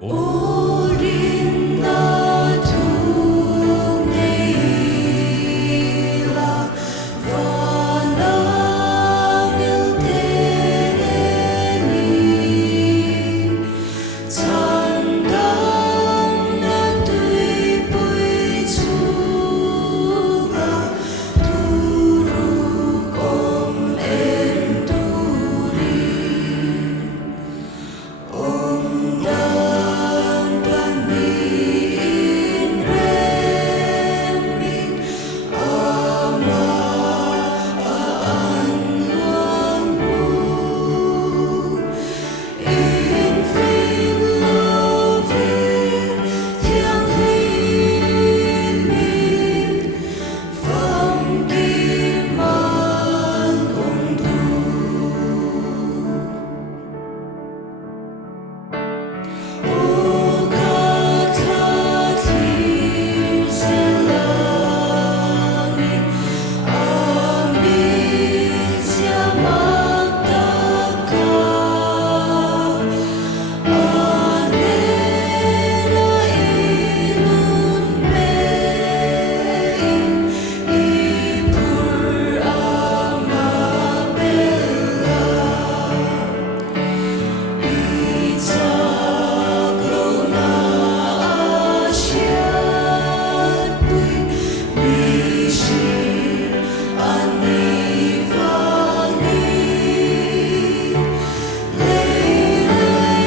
우린 나중에 일라 vanamil tereni chẳng là tuy bụi chuga turuk enduri dan paniin remi ama aan luanmu in philovir thiang limit phong kim an ung du Katatir selangit amit magdaka anera inun bein ipur amabella Itaklo na asyadwi Mishir anivali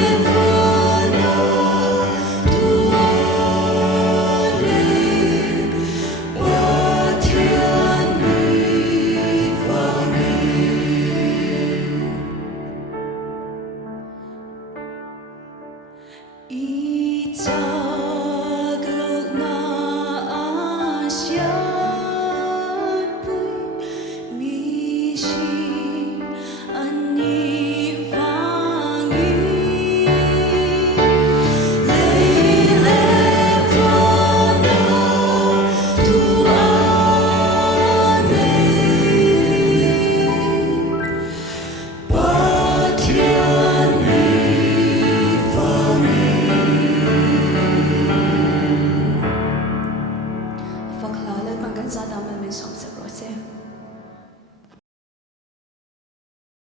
Leilevana tuale Watyan nivangi